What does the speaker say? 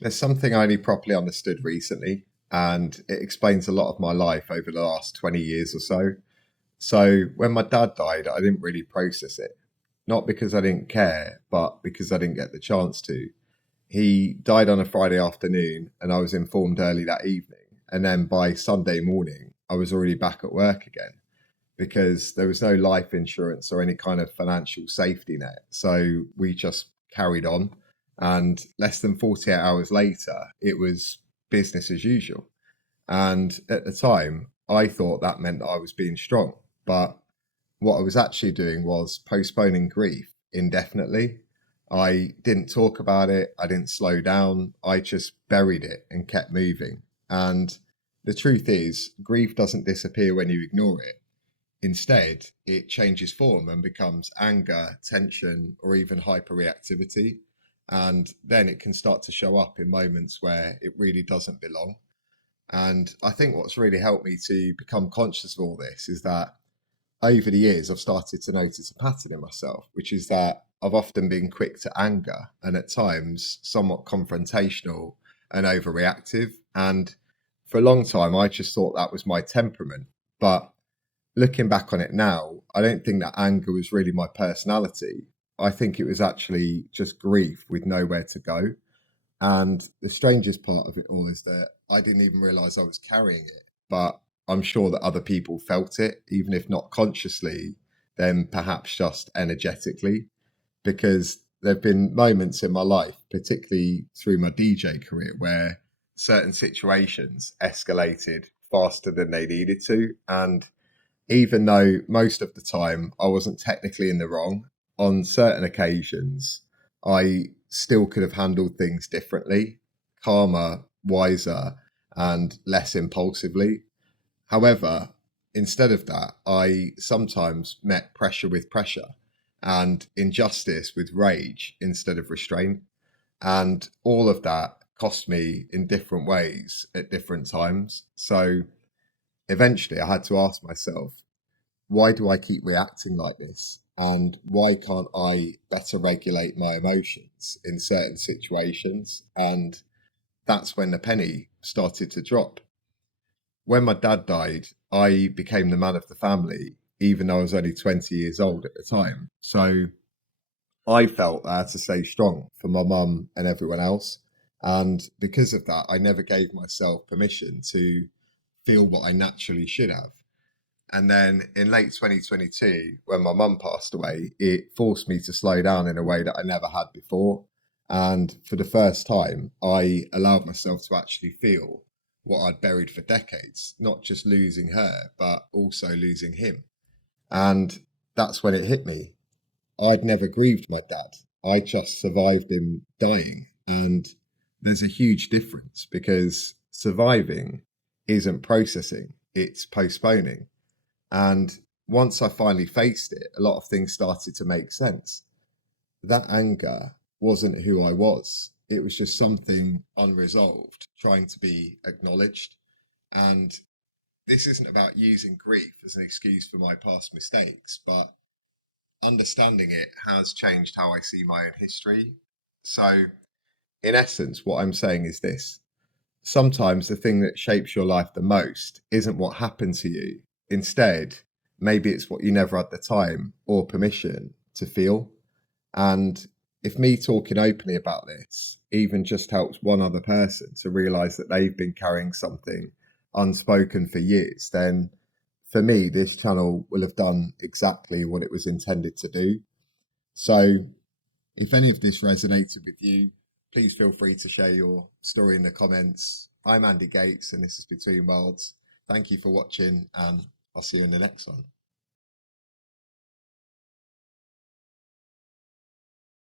There's something I only properly understood recently, and it explains a lot of my life over the last 20 years or so. So, when my dad died, I didn't really process it. Not because I didn't care, but because I didn't get the chance to. He died on a Friday afternoon, and I was informed early that evening. And then by Sunday morning, I was already back at work again because there was no life insurance or any kind of financial safety net. So we just carried on. And less than 48 hours later, it was business as usual. And at the time, I thought that meant that I was being strong. But what I was actually doing was postponing grief indefinitely. I didn't talk about it, I didn't slow down, I just buried it and kept moving. And the truth is, grief doesn't disappear when you ignore it. Instead, it changes form and becomes anger, tension, or even hyperreactivity. And then it can start to show up in moments where it really doesn't belong. And I think what's really helped me to become conscious of all this is that over the years, I've started to notice a pattern in myself, which is that I've often been quick to anger and at times somewhat confrontational and overreactive. And for a long time, I just thought that was my temperament. But looking back on it now, I don't think that anger was really my personality. I think it was actually just grief with nowhere to go. And the strangest part of it all is that I didn't even realize I was carrying it. But I'm sure that other people felt it, even if not consciously, then perhaps just energetically. Because there have been moments in my life, particularly through my DJ career, where certain situations escalated faster than they needed to. And even though most of the time I wasn't technically in the wrong, on certain occasions, I still could have handled things differently, calmer, wiser, and less impulsively. However, instead of that, I sometimes met pressure with pressure and injustice with rage instead of restraint. And all of that cost me in different ways at different times. So eventually I had to ask myself, why do I keep reacting like this? And why can't I better regulate my emotions in certain situations? And that's when the penny started to drop. When my dad died, I became the man of the family, even though I was only 20 years old at the time. So I felt I had to stay strong for my mum and everyone else. And because of that, I never gave myself permission to feel what I naturally should have. And then in late 2022, when my mum passed away, it forced me to slow down in a way that I never had before. And for the first time, I allowed myself to actually feel what I'd buried for decades, not just losing her, but also losing him. And that's when it hit me. I'd never grieved my dad. I just survived him dying. And there's a huge difference because surviving isn't processing, it's postponing. And once I finally faced it, a lot of things started to make sense. That anger wasn't who I was, it was just something unresolved, trying to be acknowledged. And this isn't about using grief as an excuse for my past mistakes, but understanding it has changed how I see my own history. So, in essence, what I'm saying is this: sometimes the thing that shapes your life the most isn't what happened to you. Instead, maybe it's what you never had the time or permission to feel. And if me talking openly about this even just helps one other person to realize that they've been carrying something unspoken for years, then for me, this channel will have done exactly what it was intended to do. So if any of this resonated with you, please feel free to share your story in the comments. I'm Andy Gates, and this is Between Worlds. Thank you for watching, and I'll see you in the next one.